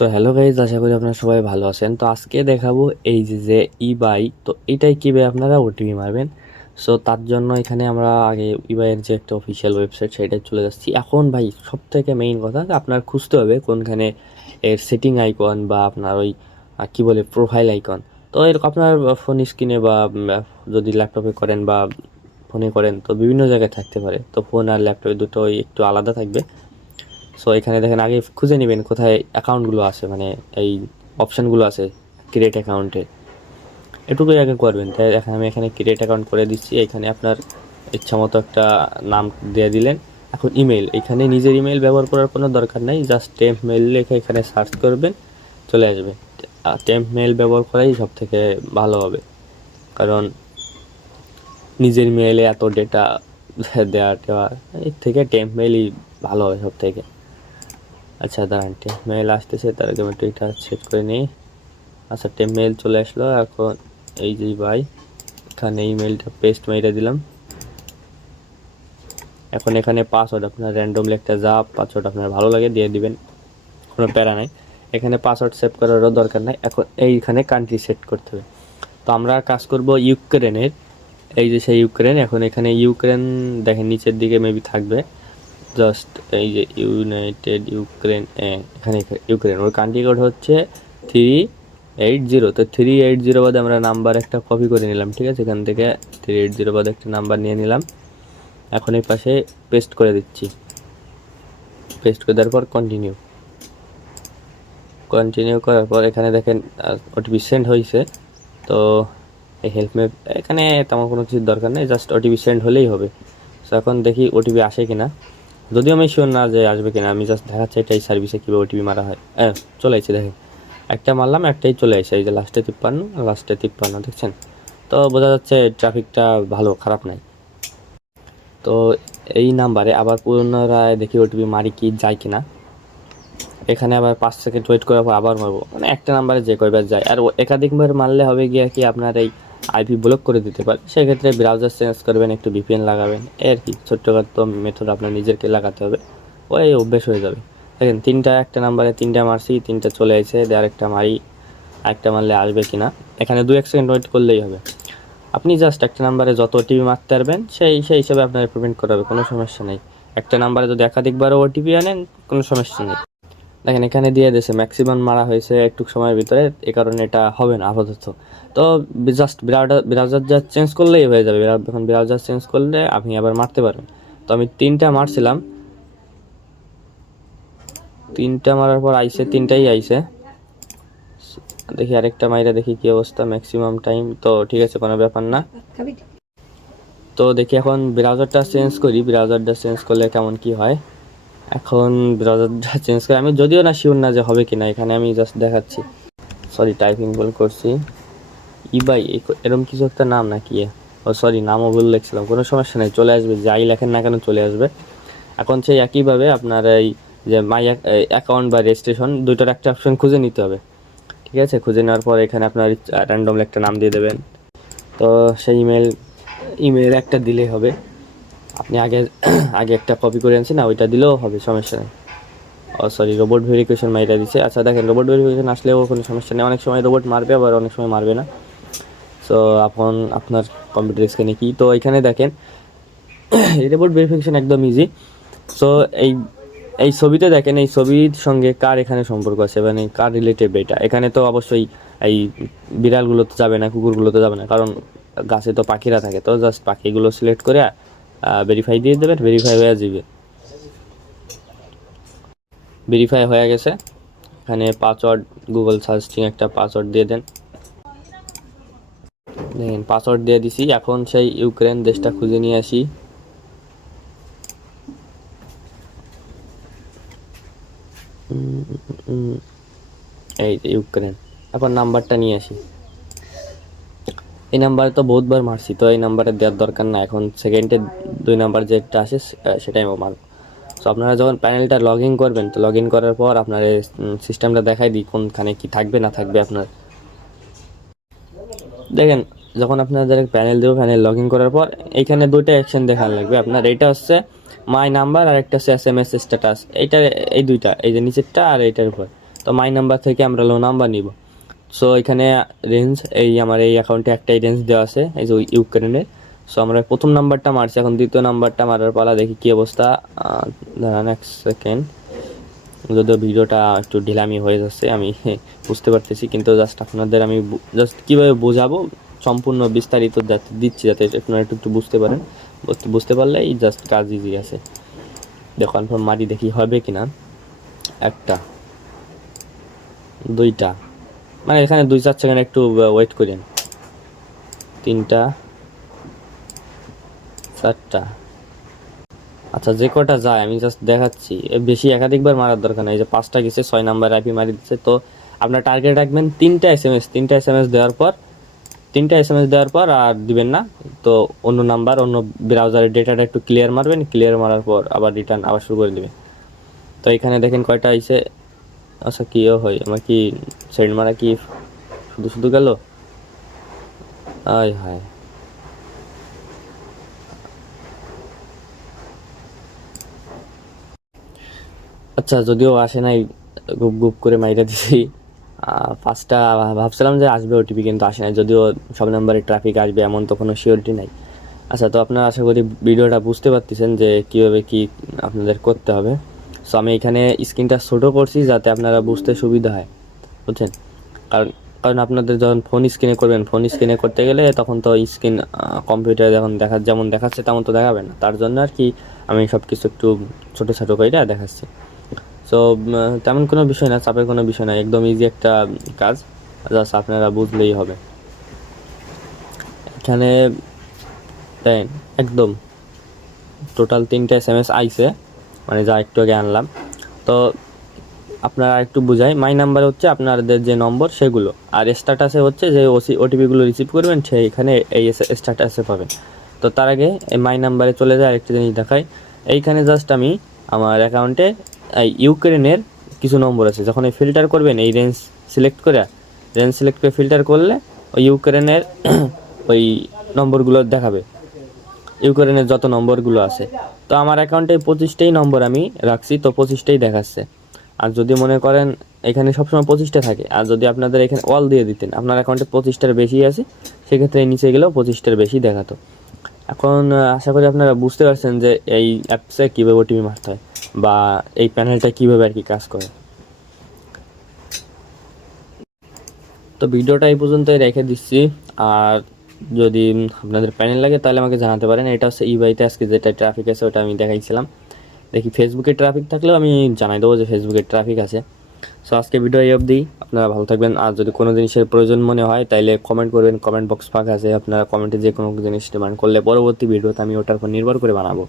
তো hello guys, আশা করি আপনারা সবাই ভালো আছেন। তো আজকে দেখাবো এই যে ইবাই। তো এটাই কীভাবে আপনারা ওটিপি মারবেন। সো তার জন্য এখানে আমরা আগে ইবাইয়ের যে একটা অফিসিয়াল ওয়েবসাইট সেটাই চলে যাচ্ছি। এখন ভাই সব থেকে মেইন কথা আপনার খুঁজতে হবে কোনখানে এর সেটিং আইকন বা আপনার ওই কী বলে প্রোফাইল আইকন। তো এরকম আপনার ফোন স্ক্রিনে বা যদি ল্যাপটপে করেন বা ফোনে করেন তো বিভিন্ন জায়গায় থাকতে পারে। তো ফোন আর ল্যাপটপে দুটোই একটু আলাদা থাকবে। সো এখানে দেখেন আগে খুঁজে নেবেন কোথায় অ্যাকাউন্টগুলো আছে, মানে এই অপশানগুলো আছে ক্রিয়েট অ্যাকাউন্টে, এটুকুই আগে করবেন। তাই এখন আমি এখানে ক্রিয়েট অ্যাকাউন্ট করে দিচ্ছি। এখানে আপনার ইচ্ছা মতো একটা নাম দিয়ে দিলেন। এখন ইমেল, এখানে নিজের ইমেল ব্যবহার করার কোনো দরকার নেই, জাস্ট টেম্প মেল লিখে এখানে সার্চ করবেন, চলে আসবে। টেম্প মেল ব্যবহার করাই সব থেকে ভালো হবে, কারণ নিজের মেলে এত ডেটা দেওয়া টেওয়া এর থেকে টেম্প মেলই ভালো হবে সব থেকে। আচ্ছা দাঁড়ান, টেম্প মেল আসতেছে, তার আগে আমি এটা সেট করে নিই। আচ্ছা টেম্প মেল চলে আসলো। এখন এই যে ভাই এখানে ইমেলটা পেস্ট মেরে দিলাম। এখন এখানে পাসওয়ার্ড আপনার র্যান্ডমলি একটা যা পাসওয়ার্ড আপনার ভালো লাগে দিয়ে দিবেন, কোনো প্যারা নাই। এখানে পাসওয়ার্ড সেভ করারও দরকার নাই। এখন এইখানে কান্ট্রি সেট করতে হবে। তো আমরা কাজ করব ইউক্রেনের, এই যে সেই ইউক্রেন। এখন এখানে ইউক্রেন দেখেন নিচের দিকে মেবি থাকবে, জাস্ট এই যে ইউনাইটেড ইউক্রেন, এখানে ইউক্রেন, ওর কান্ট্রি কোড হচ্ছে 380। তো 380 বাদে আমরা নাম্বার একটা কপি করে নিলাম, ঠিক আছে। এখান থেকে 380 বাদে একটা নাম্বার নিয়ে নিলাম। এখন এই পাশে পেস্ট করে দিচ্ছি। পেস্ট করে দেওয়ার পর কন্টিনিউ করার পর এখানে দেখেন ওটিপি সেন্ড হয়েছে। তো এই হেল্প ম্যাপ এখানে তেমন কোনো কিছুর দরকার নেই, জাস্ট ওটিপি সেন্ড হলেই হবে। সো এখন দেখি ওটিপি আসে কিনা, যদিও আমি শিওর না যে আসবে কিনা, আমি জাস্ট দেখাচ্ছি এটাই সার্ভিসে কীভাবে ওটিপি মারা হয়। চলে আসছে দেখেন, একটা মারলাম, একটাই চলে আসে, এই যে লাস্টে 53 দেখছেন। তো বোঝা যাচ্ছে ট্রাফিকটা ভালো, খারাপ নাই। তো এই নাম্বারে আবার পুনরায় দেখি ওটিপি মারি কি যায় কিনা। এখানে আবার 5 সেকেন্ড ওয়েট করার পর আবার মারবো, মানে একটা নাম্বারে যে কয়বার যায়। আর একাধিকবার মারলে হবে গিয়ে কি আপনার এই আইপি ব্লক করে দিতে পারে। সেক্ষেত্রে ব্রাউজার চেঞ্জ করবেন, একটু ভিপিএন লাগাবেন, আর কি ছোট্টখাটো মেথড আপনার নিজেকে লাগাতে হবে, ওই অভ্যেস হয়ে যাবে। দেখেন একটা নাম্বারে 3টা মারছি, 3টা চলে আসে। আরেকটা মারি, আরেকটা মারলে আসবে কিনা। এখানে 2-1 সেকেন্ড ওয়েট করলেই হবে। আপনি জাস্ট একটা নাম্বারে যত ওটিপি মারতে পারবেন সেই হিসাবে আপনার পেমেন্ট করা হবে, কোনো সমস্যা নেই। একটা নাম্বারে যদি একাধিকবারও ওটিপি আনেন কোনো সমস্যা নেই। দেখেন এখানে দিয়ে দিয়েছে ম্যাক্সিমাম মারা হয়েছে একটু সময়ের ভিতরে, এ কারণে এটা হবে না আপাতত। তো জাস্ট ব্রাউজার যা চেঞ্জ করলেই হয়ে যাবে। এখন ব্রাউজার চেঞ্জ করলে আপনি আবার মারতে পারবেন। তো আমি 3টা মারছিলাম, 3টা মারার পর আইসে, 3টাই আইসে। দেখি আরেকটা মাইরা দেখি কি অবস্থা, ম্যাক্সিমাম টাইম তো ঠিক আছে, কোনো ব্যাপার না। তো দেখি এখন ব্রাউজারটা চেঞ্জ করি, ব্রাউজারটা চেঞ্জ করলে কেমন কি হয়। এখন ব্রাউজারটা চেঞ্জ করে আমি যদিও না শিওর না যে হবে কিনা, এখানে আমি জাস্ট দেখাচ্ছি। সরি টাইপিং ভুল করছি। ইবাই এরকম কিছু একটা নাম নাকি, ও সরি নামও ভুল লিখছিলাম, কোনো সমস্যা নেই, চলে আসবে, যাই লেখেন না কেন চলে আসবে। এখন সেই একইভাবে আপনার এই যে মাই অ্যাকাউন্ট বা রেজিস্ট্রেশন দুটোর একটা অপশন খুঁজে নিতে হবে, ঠিক আছে। খুঁজে নেওয়ার পর এখানে আপনার র্যান্ডমলি একটা নাম দিয়ে দেবেন। তো সেই ইমেল একটা দিলেই হবে। আপনি আগে একটা কপি করে আনছেন না, ওইটা দিলেও হবে, সমস্যা নেই। সরি রোবট ভেরিফিকেশন মাইরা দিচ্ছে। আচ্ছা দেখেন রোবট ভেরিফিকেশন আসলেও কোনো সমস্যা নেই, অনেক সময় রোবট মারবে আবার অনেক সময় মারবে না। সো এখন আপনার কম্পিউটার স্ক্রিনে কি, তো এখানে দেখেন এই রোবট ভেরিফিকেশন একদম ইজি। সো এই ছবিতে দেখেন, এই ছবির সঙ্গে কার এখানে সম্পর্ক আছে, মানে কার রিলেটেড এটা। এখানে তো অবশ্যই এই বিড়ালগুলো তো যাবে না, কুকুরগুলো তো যাবে না, কারণ গাছে তো পাখিরা থাকে। তো জাস্ট পাখিগুলো সিলেক্ট করে ভেরিফাই দিয়ে দেবেন, ভেরিফাই হয়ে যাবে। ভেরিফাই হয়ে গেছে। এখানে পাসওয়ার্ড গুগল সার্চিং একটা পাসওয়ার্ড দিয়ে দেন। দেখেন পাসওয়ার্ড দিয়ে দিছি। এখন সেই ইউক্রেন দেশটা খুঁজে নিয়ে আসি। এই যে ইউক্রেন। এখন নাম্বারটা নিয়ে আসি। এই নাম্বারে তো বহুতবার মারছি, তো এই নাম্বারে দেওয়ার দরকার না। এখন সেকেন্ডে 2 নাম্বার যেটা আসে সেটাই মারব। সো আপনারা যখন প্যানেলটা লগ ইন করবেন, তো লগ ইন করার পর আপনার সিস্টেমটা দেখাই দিই কোনখানে কি থাকবে না থাকবে আপনার। দেখেন যখন আপনাদের প্যানেল দেবো, প্যানেল লগ ইন করার পর এইখানে 2টা অ্যাকশন দেখার লাগবে আপনার। এটা হচ্ছে মাই নাম্বার আর একটা হচ্ছে SMS স্ট্যাটাস। এই 2টা, এই যে নিচেরটা আর এইটার উপর। তো মাই নাম্বার থেকে আমরা লো নাম্বার নিব। সো এখানে রেঞ্জ এই আমার এই অ্যাকাউন্টে একটাই রেঞ্জ দেওয়া আছে, এই যে ইউক্রেনের। সো আমরা প্রথম নাম্বারটা মারছি, এখন দ্বিতীয় নাম্বারটা মারার পালা, দেখি কী অবস্থা। দাঁড়ান এক সেকেন্ড, যদিও ভিডিওটা একটু ঢিলামি হয়ে যাচ্ছে আমি বুঝতে পারতেছি, কিন্তু জাস্ট আপনাদের আমি জাস্ট কীভাবে বোঝাবো সম্পূর্ণ বিস্তারিত দিচ্ছি, যাতে আপনারা একটু বুঝতে পারেন। বুঝতে পারলেই জাস্ট কাজ ইজি আছে। দেখো কনফার্ম মারি, দেখি হবে কি না। একটা, দুইটা, মানে এখানে 2-4 সেকেন্ড একটু ওয়েট করেন। তিনটা, চারটা, আচ্ছা যে কটা যায় আমি জাস্ট দেখাচ্ছি, বেশি একাধিকবার মারার দরকার নেই। এই যে 5টা গেছে, 6 নাম্বার আইপি মারি দিচ্ছে। তো আপনার টার্গেট রাখবেন 3টা এসএমএস দেওয়ার পর আর দিবেন না। তো অন্য নাম্বার, অন্য ব্রাউজারের ডেটাটা একটু ক্লিয়ার মারবেন, ক্লিয়ার মারার পর আবার রিটার্ন আবার শুরু করে দেবেন। তো এখানে দেখেন কয়টা আইছে। আচ্ছা কিও হয় আমার কি সেন্ড মারা কি শুধু শুধু গেল? আয় হায়, আচ্ছা যদিও আসে নাই, গুপ গুপ করে মাইরা দিছি। 5টা ভাবছিলাম যে আসবে ওটিপি, কিন্তু আসে নাই। যদিও সব নাম্বারে ট্রাফিক আসবে এমন তো কোনো সিওরিটি নাই। আচ্ছা, তো আপনারা আশা করি ভিডিওটা বুঝতে পারতেছেন যে কীভাবে কি আপনাদের করতে হবে। সো আমি এখানে স্ক্রিনটা ছোটো করছি যাতে আপনারা বুঝতে সুবিধা হয়, বুঝছেন? কারণ কারণ আপনাদের যখন ফোন স্ক্রিনে করবেন, ফোন স্ক্রিনে করতে গেলে তখন তো স্ক্রিন কম্পিউটারে যখন যেমন দেখাচ্ছে তেমন তো দেখাবে না। তার জন্য আর কি আমি সব কিছু একটু ছোটো ছোটো করে দেখাচ্ছি। সো তেমন কোনো বিষয় না, চাপের কোনো বিষয় না, একদম ইজি একটা কাজ, জাস্ট আপনারা বুঝলেই হবে। এখানে দেন একদম টোটাল 3টা এসএমএস আইছে, মানে যা একটু আগে আনলাম। তো আপনারা একটু বুঝাই, মাই নাম্বার হচ্ছে আপনাদের যে নম্বর সেগুলো, আর স্ট্যাটাসে হচ্ছে যে ওটিপিগুলো রিসিভ করবেন সেইখানে এই স্ট্যাটাসে পাবেন। তো তার আগে এই মাই নাম্বারে চলে যায়, আরেকটা জিনিস দেখাই। এইখানে জাস্ট আমি আমার অ্যাকাউন্টে ইউক্রেনের কিছু নম্বর আছে, যখন এই ফিল্টার করবেন এই রেঞ্জ সিলেক্ট করে ফিল্টার করলে ওই ইউক্রেনের ওই নম্বরগুলো দেখাবে, ইউক্রেনের যত নম্বরগুলো আছে। তো আমার অ্যাকাউন্টে 25টাই নম্বর আমি রাখছি, তো 25টাই দেখাচ্ছে। আর যদি মনে করেন এখানে সবসময় 25টা থাকে, আর যদি আপনাদের এখানে অল দিয়ে দিতেন, আপনার অ্যাকাউন্টে 25টার বেশি আছে, সেক্ষেত্রে নিচে গেলেও 25টার বেশি দেখাতো। এখন আশা করি আপনারা বুঝতে পারছেন যে এই অ্যাপসে কীভাবে ওটিপি মারতে হয়, বা এই প্যানেলটা কীভাবে আর কি কাজ করে। তো ভিডিওটা এই পর্যন্তই রেখে দিচ্ছি, আর যদি আপনাদের প্যানেল লাগে তাহলে আমাকে জানাতে পারেন। এটা হচ্ছে ইবাইতে আজকে যেটা ট্রাফিক আছে ওটা আমি দেখাইছিলাম। দেখি ফেসবুকে ট্রাফিক থাকলেও আমি জানাই দেবো যে ফেসবুকে ট্রাফিক আছে। সো আজকে ভিডিও এই অবধি, আপনারা ভালো থাকবেন। আর যদি কোনো জিনিসের প্রয়োজন মনে হয় তাইলে কমেন্ট করবেন, কমেন্ট বক্স ফাঁকা আছে, আপনারা কমেন্টে যে কোনো জিনিস ডিমান্ড করলে পরবর্তী ভিডিওতে আমি ওটার উপর নির্ভর করে বানাবো।